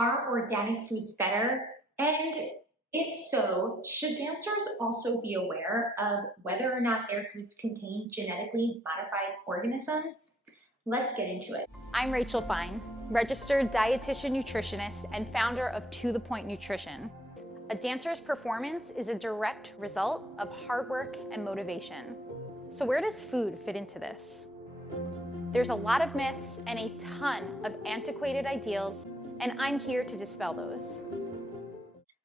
Are organic foods better? And if so, should dancers also be aware of whether or not their foods contain genetically modified organisms? Let's get into it. I'm Rachel Fine, registered dietitian nutritionist and founder of To The Point Nutrition. A dancer's performance is a direct result of hard work and motivation. So where does food fit into this? There's a lot of myths and a ton of antiquated ideals, and I'm here to dispel those.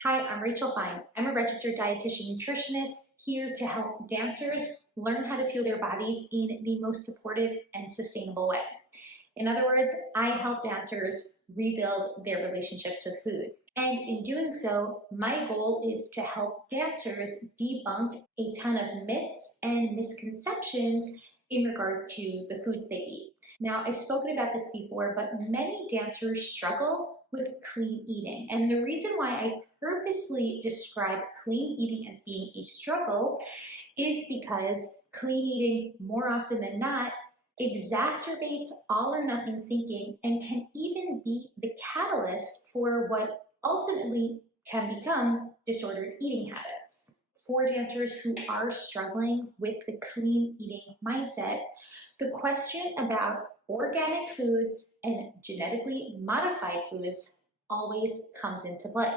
Hi, I'm Rachel Fine. I'm a registered dietitian nutritionist here to help dancers learn how to fuel their bodies in the most supportive and sustainable way. In other words, I help dancers rebuild their relationships with food. And in doing so, my goal is to help dancers debunk a ton of myths and misconceptions in regard to the foods they eat. Now, I've spoken about this before, but many dancers struggle with clean eating. And the reason why I purposely describe clean eating as being a struggle is because clean eating, more often than not, exacerbates all or nothing thinking and can even be the catalyst for what ultimately can become disordered eating habits. For dancers who are struggling with the clean eating mindset, the question about organic foods and genetically modified foods always comes into play.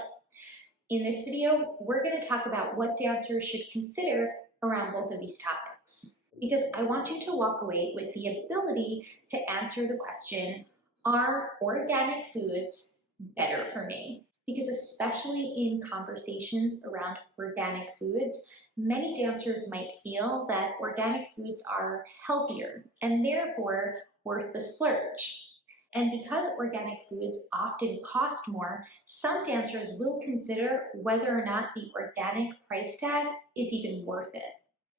In this video, we're going to talk about what dancers should consider around both of these topics, because I want you to walk away with the ability to answer the question, are organic foods better for me? Because especially in conversations around organic foods, many dancers might feel that organic foods are healthier and therefore worth the splurge. And because organic foods often cost more, some dancers will consider whether or not the organic price tag is even worth it.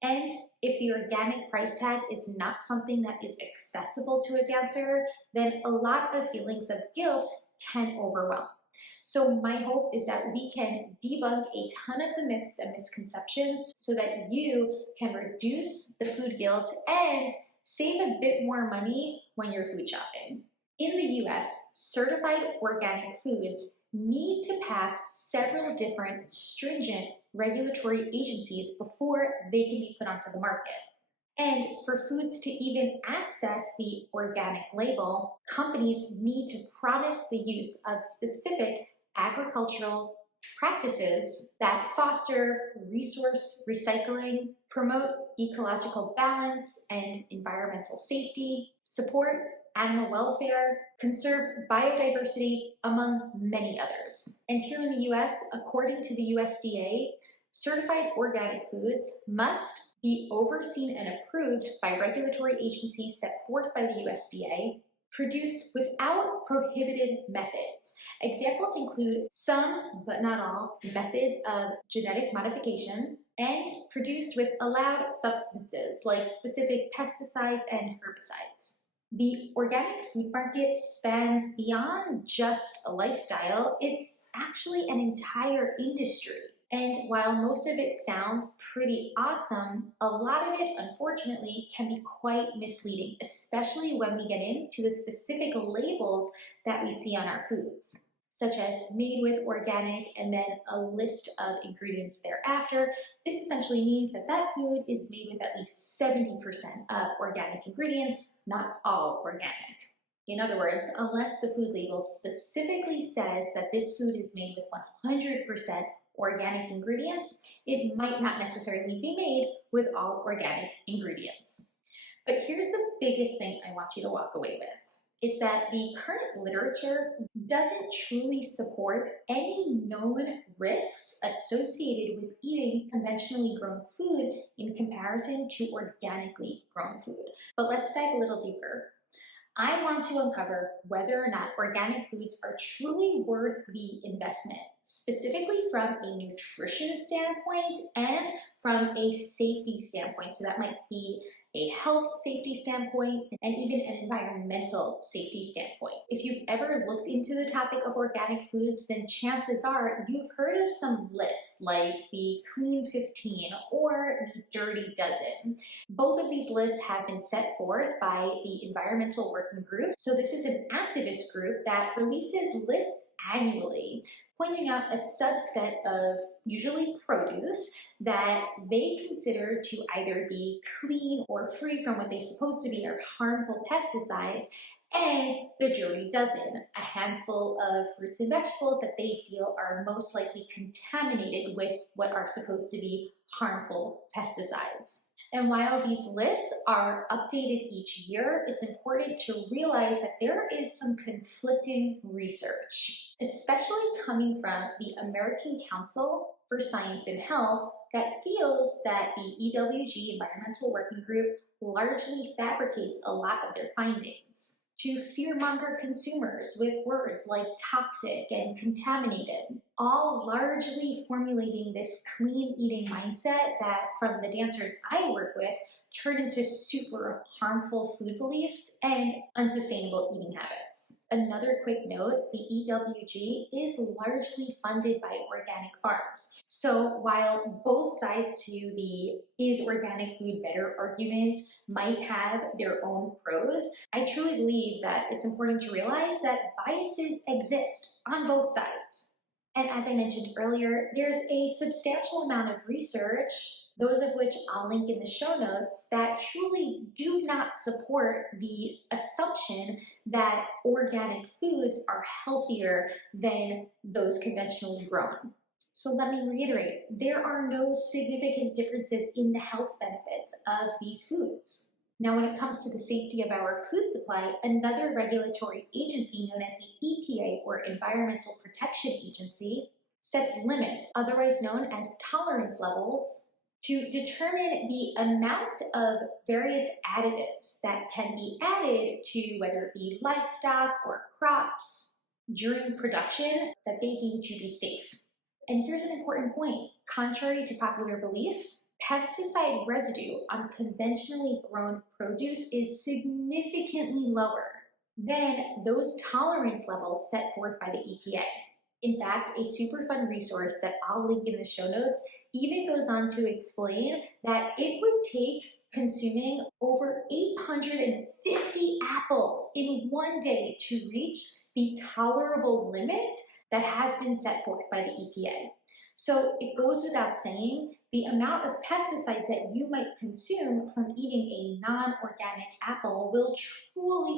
And if the organic price tag is not something that is accessible to a dancer, then a lot of feelings of guilt can overwhelm. So my hope is that we can debunk a ton of the myths and misconceptions so that you can reduce the food guilt and save a bit more money when you're food shopping. In the US, certified organic foods need to pass several different stringent regulatory agencies before they can be put onto the market. And for foods to even access the organic label, companies need to promise the use of specific agricultural practices that foster resource recycling, promote ecological balance and environmental safety, support animal welfare, conserve biodiversity, among many others. And here in the US, according to the USDA, certified organic foods must be overseen and approved by regulatory agencies set forth by the USDA, produced without prohibited methods. Examples include some, but not all, methods of genetic modification, and produced with allowed substances like specific pesticides and herbicides. The organic food market spans beyond just a lifestyle, it's actually an entire industry. And while most of it sounds pretty awesome, a lot of it, unfortunately, can be quite misleading, especially when we get into the specific labels that we see on our foods, such as made with organic and then a list of ingredients thereafter. This essentially means that that food is made with at least 70% of organic ingredients, not all organic. In other words, unless the food label specifically says that this food is made with 100% organic ingredients, it might not necessarily be made with all organic ingredients. But here's the biggest thing I want you to walk away with. It's that the current literature doesn't truly support any known risks associated with eating conventionally grown food in comparison to organically grown food. But let's dive a little deeper. I want to uncover whether or not organic foods are truly worth the investment, specifically from a nutrition standpoint and from a safety standpoint. So that might be a health safety standpoint and even an environmental safety standpoint. If you've ever looked into the topic of organic foods, then chances are you've heard of some lists like the Clean 15 or the Dirty Dozen. Both of these lists have been set forth by the Environmental Working Group. So this is an activist group that releases lists annually, pointing out a subset of usually produce that they consider to either be clean or free from what they supposed to be are harmful pesticides, and the jury dozen, a handful of fruits and vegetables that they feel are most likely contaminated with what are supposed to be harmful pesticides. And while these lists are updated each year, it's important to realize that there is some conflicting research, especially coming from the American Council for Science and Health, that feels that the EWG Environmental Working Group largely fabricates a lot of their findings to fearmonger consumers with words like toxic and contaminated, all largely formulating this clean eating mindset that, from the dancers I work with, turn into super harmful food beliefs and unsustainable eating habits. Another quick note, the EWG is largely funded by organic farms. So while both sides to the is organic food better argument might have their own pros, I truly believe that it's important to realize that biases exist on both sides. And as I mentioned earlier, there's a substantial amount of research, those of which I'll link in the show notes, that truly do not support the assumption that organic foods are healthier than those conventionally grown. So let me reiterate, there are no significant differences in the health benefits of these foods. Now, when it comes to the safety of our food supply, another regulatory agency known as the EPA, or Environmental Protection Agency, sets limits, otherwise known as tolerance levels, to determine the amount of various additives that can be added to whether it be livestock or crops during production that they deem to be safe. And here's an important point. Contrary to popular belief, pesticide residue on conventionally grown produce is significantly lower than those tolerance levels set forth by the EPA. In fact, a super fun resource that I'll link in the show notes even goes on to explain that it would take consuming over 850 apples in one day to reach the tolerable limit that has been set forth by the EPA. So it goes without saying, the amount of pesticides that you might consume from eating a non-organic apple will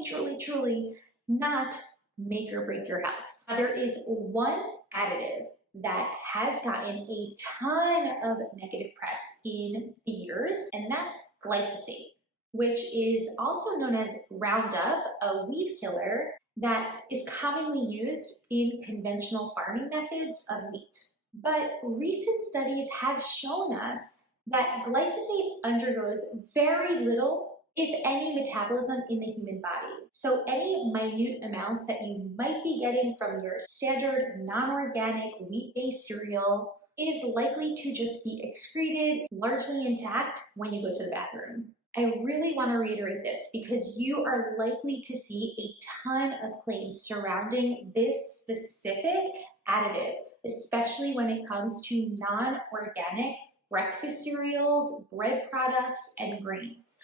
truly not make or break your health. There is one additive that has gotten a ton of negative press in the years, and that's glyphosate, which is also known as Roundup, a weed killer that is commonly used in conventional farming methods of wheat. But recent studies have shown us that glyphosate undergoes very little, if any, metabolism in the human body. So any minute amounts that you might be getting from your standard non-organic wheat-based cereal is likely to just be excreted largely intact when you go to the bathroom. I really want to reiterate this because you are likely to see a ton of claims surrounding this specific additive, especially when it comes to non-organic breakfast cereals, bread products, and grains.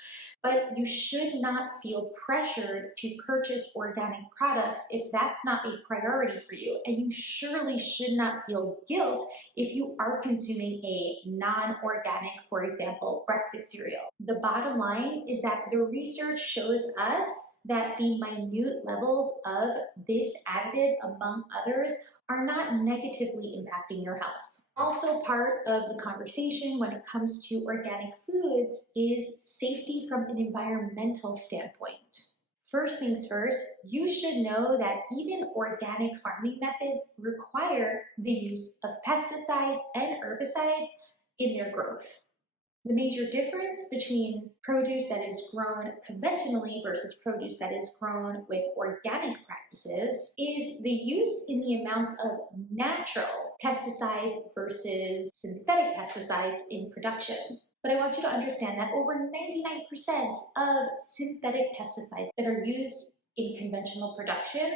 But you should not feel pressured to purchase organic products if that's not a priority for you. And you surely should not feel guilt if you are consuming a non-organic, for example, breakfast cereal. The bottom line is that the research shows us that the minute levels of this additive, among others, are not negatively impacting your health. Also part of the conversation when it comes to organic foods is safety from an environmental standpoint. First things first, you should know that even organic farming methods require the use of pesticides and herbicides in their growth. The major difference between produce that is grown conventionally versus produce that is grown with organic practices is the use in the amounts of natural pesticides versus synthetic pesticides in production. But I want you to understand that over 99% of synthetic pesticides that are used in conventional production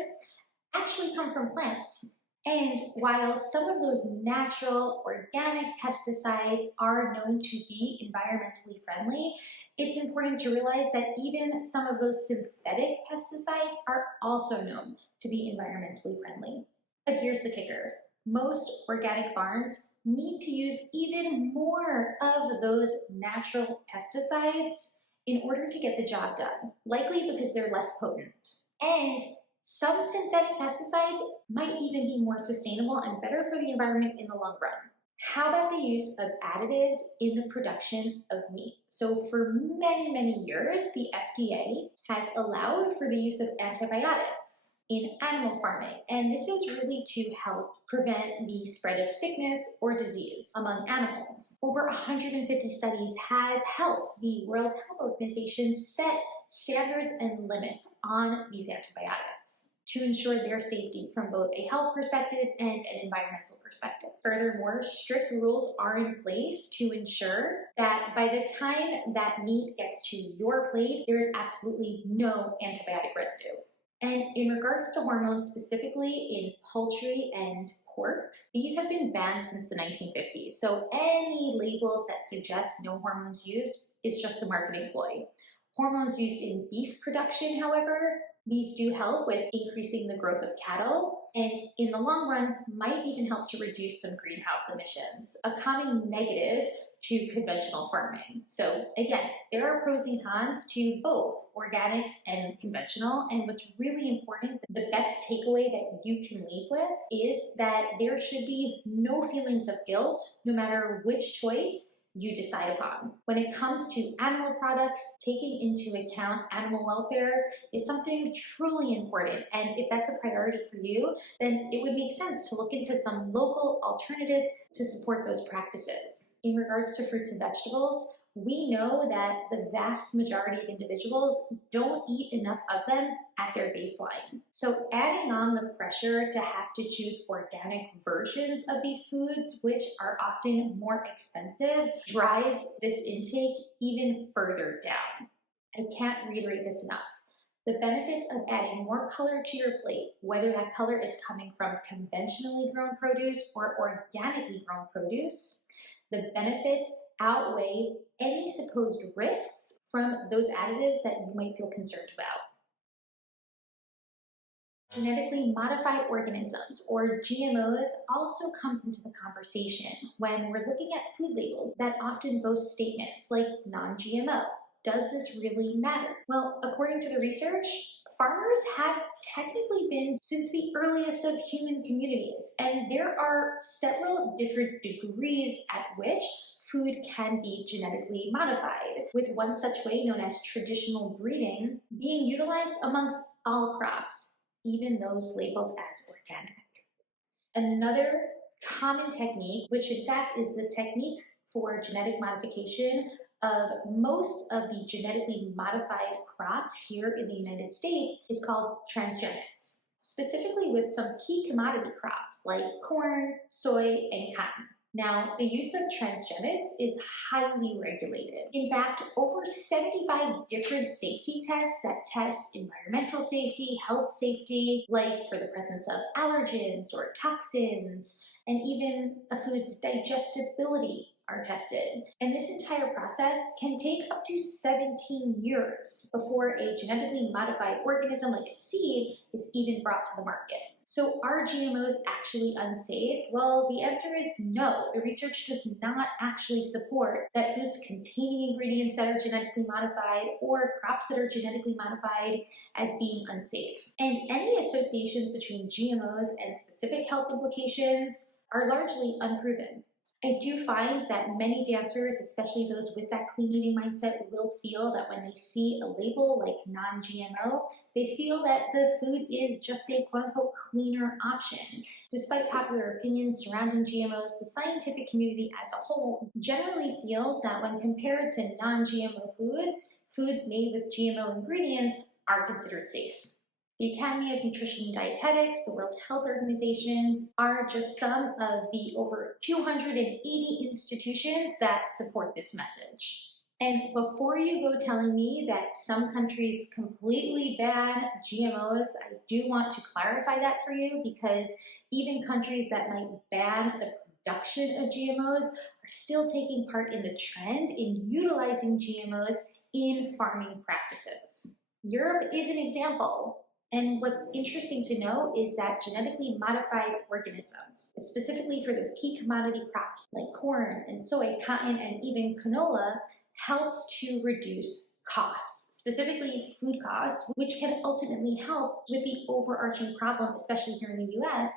actually come from plants. And while some of those natural organic pesticides are known to be environmentally friendly, it's important to realize that even some of those synthetic pesticides are also known to be environmentally friendly. But here's the kicker. Most organic farms need to use even more of those natural pesticides in order to get the job done, likely because they're less potent. And some synthetic pesticides might even be more sustainable and better for the environment in the long run. How about the use of additives in the production of meat? So for many, many years, the FDA has allowed for the use of antibiotics in animal farming, and this is really to help prevent the spread of sickness or disease among animals. Over 150 studies has helped the World Health Organization set standards and limits on these antibiotics to ensure their safety from both a health perspective and an environmental perspective. Furthermore, strict rules are in place to ensure that by the time that meat gets to your plate, there is absolutely no antibiotic residue. And in regards to hormones, specifically in poultry and pork, these have been banned since the 1950s. So any labels that suggest no hormones used is just a marketing ploy. Hormones used in beef production, however, these do help with increasing the growth of cattle, and in the long run might even help to reduce some greenhouse emissions, a common negative to conventional farming. So again, there are pros and cons to both organics and conventional, and what's really important, the best takeaway that you can leave with is that there should be no feelings of guilt no matter which choice you decide upon. When it comes to animal products, taking into account animal welfare is something truly important. And if that's a priority for you, then it would make sense to look into some local alternatives to support those practices. In regards to fruits and vegetables, we know that the vast majority of individuals don't eat enough of them at their baseline. So adding on the pressure to have to choose organic versions of these foods, which are often more expensive, drives this intake even further down. I can't reiterate this enough. The benefits of adding more color to your plate, whether that color is coming from conventionally grown produce or organically grown produce, the benefits outweigh any supposed risks from those additives that you might feel concerned about. Genetically modified organisms, or GMOs, also comes into the conversation when we're looking at food labels that often boast statements like non-GMO. Does this really matter? Well, according to the research, farmers have technically been since the earliest of human communities, and there are several different degrees at which food can be genetically modified, with one such way known as traditional breeding being utilized amongst all crops, even those labeled as organic. Another common technique, which in fact is the technique for genetic modification of most of the genetically modified crops here in the United States, is called transgenics, specifically with some key commodity crops like corn, soy, and cotton. Now, the use of transgenics is highly regulated. In fact, over 75 different safety tests that test environmental safety, health safety, like for the presence of allergens or toxins, and even a food's digestibility are tested. And this entire process can take up to 17 years before a genetically modified organism like a seed is even brought to the market. So are GMOs actually unsafe? Well, the answer is no. The research does not actually support that foods containing ingredients that are genetically modified or crops that are genetically modified as being unsafe. And any associations between GMOs and specific health implications are largely unproven. I do find that many dancers, especially those with that clean eating mindset, will feel that when they see a label like non-GMO, they feel that the food is just a quote-unquote cleaner option. Despite popular opinions surrounding GMOs, the scientific community as a whole generally feels that when compared to non-GMO foods, foods made with GMO ingredients are considered safe. The Academy of Nutrition and Dietetics, the World Health Organizations are just some of the over 280 institutions that support this message. And before you go telling me that some countries completely ban GMOs, I do want to clarify that for you, because even countries that might ban the production of GMOs are still taking part in the trend in utilizing GMOs in farming practices. Europe is an example. And what's interesting to note is that genetically modified organisms, specifically for those key commodity crops like corn and soy, cotton, and even canola, helps to reduce costs, specifically food costs, which can ultimately help with the overarching problem, especially here in the US,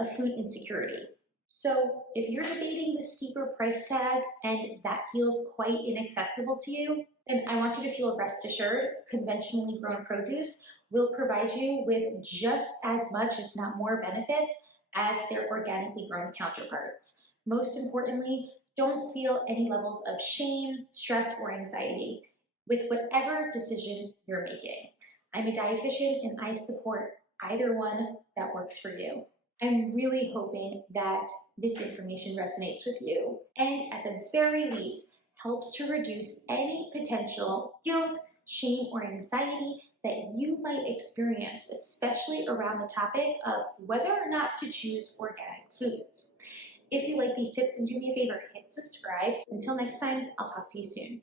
of food insecurity. So if you're debating the steeper price tag and that feels quite inaccessible to you, then I want you to feel rest assured conventionally grown produce will provide you with just as much, if not more, benefits as their organically grown counterparts. Most importantly, don't feel any levels of shame, stress, or anxiety with whatever decision you're making. I'm a dietitian and I support either one that works for you. I'm really hoping that this information resonates with you and at the very least helps to reduce any potential guilt, shame, or anxiety that you might experience, especially around the topic of whether or not to choose organic foods. If you like these tips, then do me a favor, hit subscribe. Until next time, I'll talk to you soon.